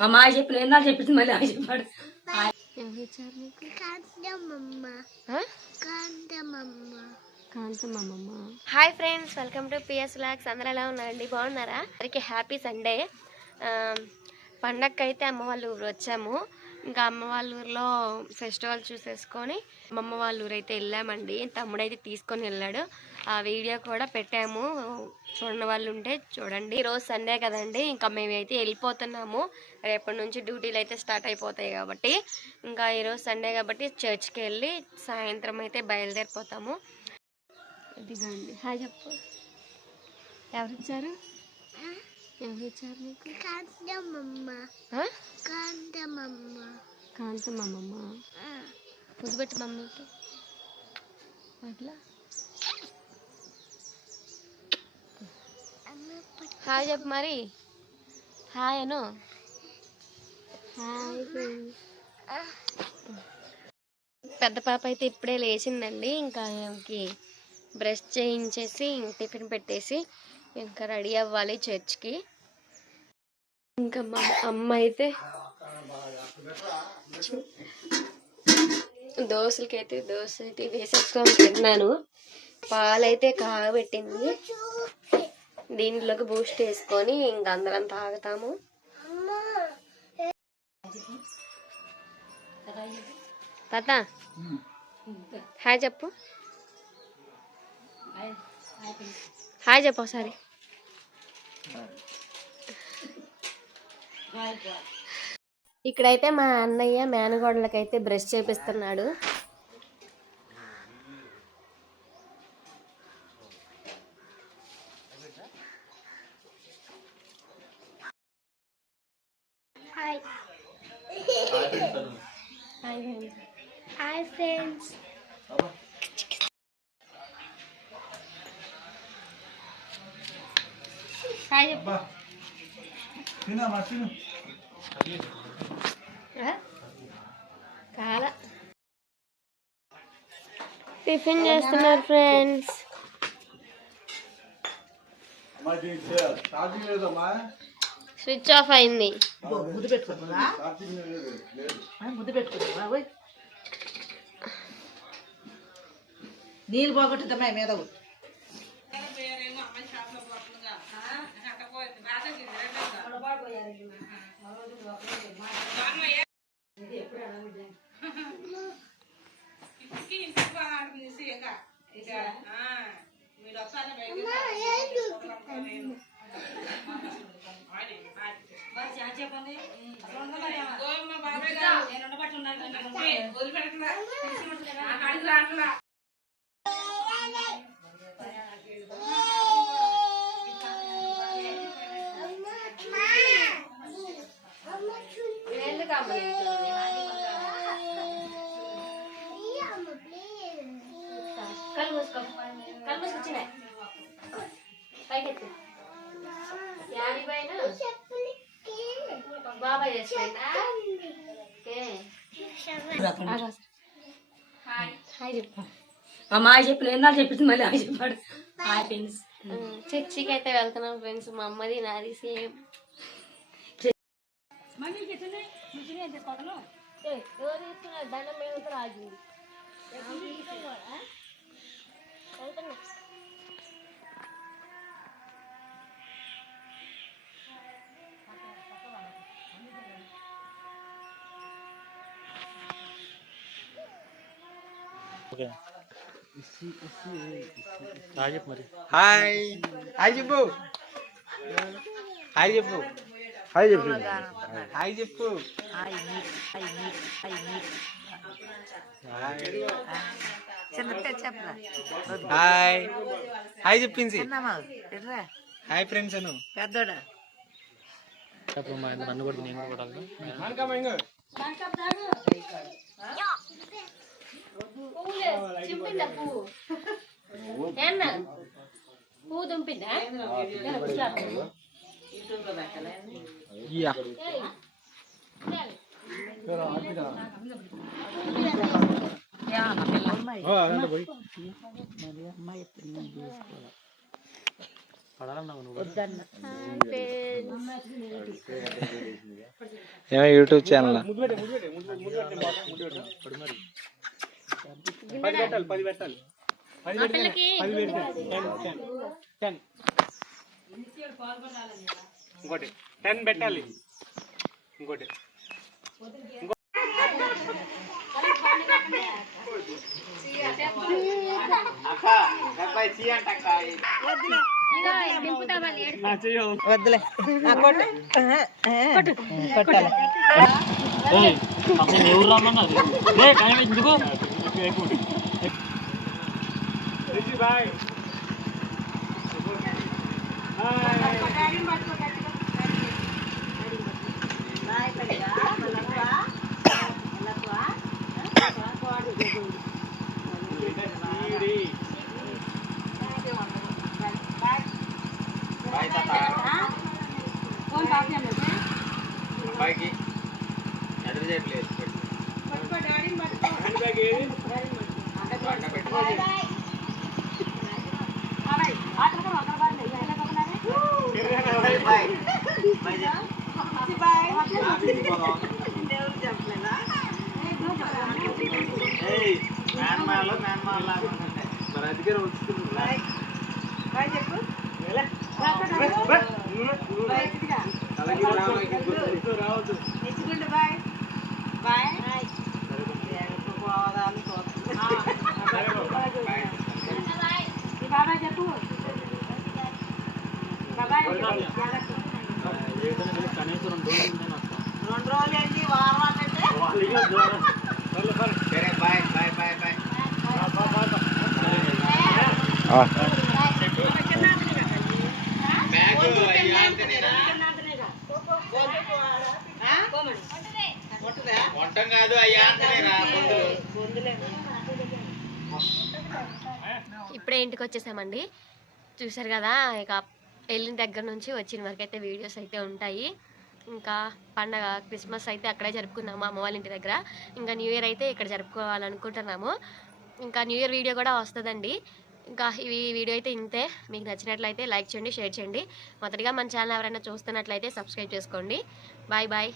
అమ్మా చెప్పిన ఏందా చెప్పింది మళ్ళీ అవి చెప్పాడు. Hi friends, welcome to PS vlogs. అందరూ ఎలా ఉన్నారండి? బాగున్నారా? అందరికీ హ్యాపీ సండే. పండగకి అయితే అమ్మ వాళ్ళ ఊరు వచ్చాము. ఇంకా అమ్మ వాళ్ళ ఊరిలో ఫెస్టివల్ చూసేసుకొని అమ్మమ్మ వాళ్ళ ఊరు అయితే వెళ్ళామండి. తమ్ముడైతే తీసుకొని వెళ్ళాడు. ఆ వీడియో కూడా పెట్టాము, చూడని వాళ్ళు ఉంటే చూడండి. ఈరోజు సండే కదండి, ఇంకా మేమైతే వెళ్ళిపోతున్నాము. రేపటి నుంచి డ్యూటీలు అయితే స్టార్ట్ అయిపోతాయి కాబట్టి ఇంకా ఈరోజు సండే కాబట్టి చర్చ్కి వెళ్ళి సాయంత్రం అయితే బయలుదేరిపోతాము. ఇదిగోండి, హాయ్ చెప్పు. ఎవరిచ్చారు నీకు? కాంతమమ్మ. ముద్దు పెట్టి మమ్మీకి అట్లా. హాయ్ చెప్పు మరి. హాయ్ అను. హాయ్. పెద్ద పాప అయితే ఇప్పుడే లేచిందండి. ఇంకా బ్రష్ చేయించేసి టిఫిన్ పెట్టేసి ఇంకా రెడీ అవ్వాలి చర్చ్కి. ఇంకా మా అమ్మ అయితే దోశ అయితే వేసేసుకొని తిన్నాను. పాలైతే కాగబెట్టింది, దీంట్లోకి బూస్ట్ వేసుకొని ఇంకా అందరం తాగుతాము. తాత హాయ్ చెప్పు. హాయ్ చెప్పు ఒకసారి. ఇక్కడైతే మా అన్నయ్య మేనగోడలకైతే బ్రష్ చేపిస్తున్నాడు. Hi friends. హాయ్ చెప్పు. కాలా టిఫిన్ చేస్తున్నారు ఫ్రెండ్స్. స్విచ్ ఆఫ్ అయింది. నీళ్ళు పోగొట్టుదమ్మా మీద. బాబాయ్ చేస్తాడా? అమ్మా చెప్పిన ఏందా చెప్పింది మళ్ళీ అవి చెప్పాడు. Hi friends. చర్చికి అయితే వెళ్తున్నాం ఫ్రెండ్స్. మా అమ్మది నాది సేమ్. దండం మీద రాజు మరి. హాయ్ హాయ్ చెప్పు. హాయ్ చెప్పు. హాయ్ చెప్పు. హాయ్ చెప్పు. హాయ్ హాయ్ చెప్పింది. హాయ్ ఫ్రెండ్స్ అను. పెద్దోడా చెప్పమ్మా. నన్ను కూడా నేను కూడా పువ్వు దుంపిందా? ఏమో యూట్యూబ్ ఛానల్ ఇంకోటి 10 పెట్టాలి. ఇంకోటి వద్దులే బాయ్. అబ్బాయికి ఎదురు చేయట్లేదు కాదు అయ్యా. ఇప్పుడే ఇంటికి వచ్చేసామండి. చూసారు కదా, ఇక వెళ్ళిన దగ్గర నుంచి వచ్చిన వరకు అయితే వీడియోస్ అయితే ఉంటాయి. ఇంకా పండగ క్రిస్మస్ అయితే అక్కడే జరుపుకున్నాము అమ్మ వాళ్ళ ఇంటి దగ్గర. ఇంకా న్యూ ఇయర్ అయితే ఇక్కడ జరుపుకోవాలనుకుంటున్నాము. ఇంకా న్యూ ఇయర్ వీడియో కూడా వస్తుందండి. ఇంకా ఈ వీడియో అయితే ఇంతే. మీకు నచ్చినట్లయితే లైక్ చేయండి, షేర్ చేయండి. మొదటిగా మన ఛానల్ ఎవరైనా చూస్తున్నట్లయితే సబ్స్క్రైబ్ చేసుకోండి. Bye bye.